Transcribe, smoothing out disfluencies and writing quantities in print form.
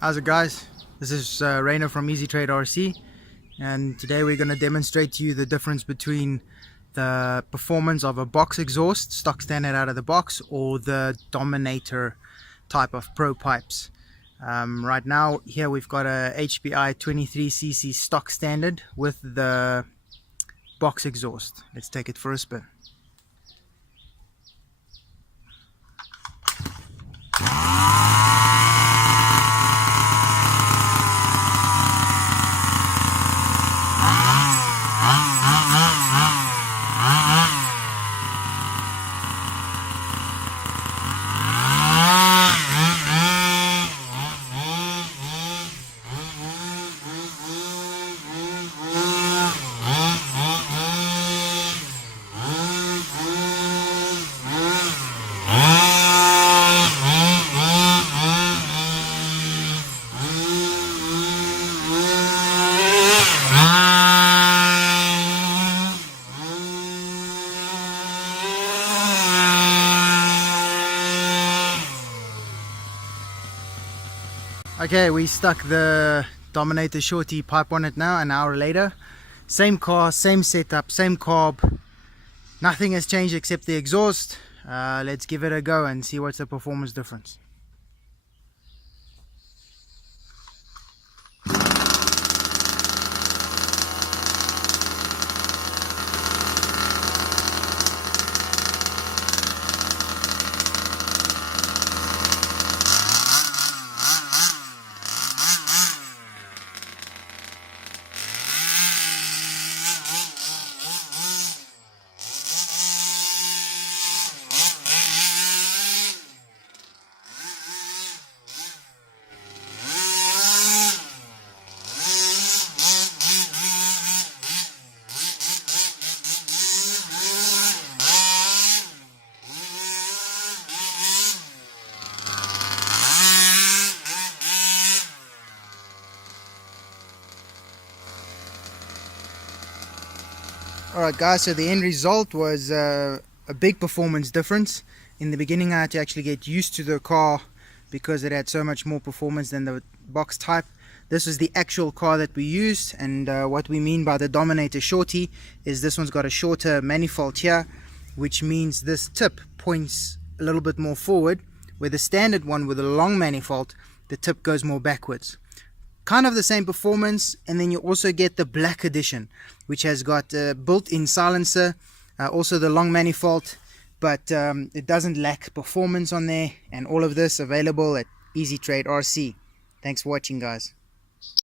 How's it, guys? This is Rainer from Easy Trade RC, and today we're going to demonstrate to you the difference between the performance of a box exhaust stock standard out of the box or the Dominator type of pro pipes. Right now here we've got a HPI 23cc stock standard with the box exhaust. Let's take it for a spin. Okay, we stuck the Dominator shorty pipe on it now, an hour later. Same car, same setup, same carb. Nothing has changed except the exhaust. Let's give it a go and see what's the performance difference. Alright guys, so the end result was a big performance difference. In the beginning I had to actually get used to the car because it had so much more performance than the box type. This was the actual car that we used, and what we mean by the Dominator shorty is this one's got a shorter manifold here, which means this tip points a little bit more forward, where the standard one with a long manifold, the tip goes more backwards. Kind of the same performance, and then you also get the black edition, which has got a built-in silencer, also the long manifold, but it doesn't lack performance on there, and all of this available at Easy Trade RC. Thanks for watching, guys.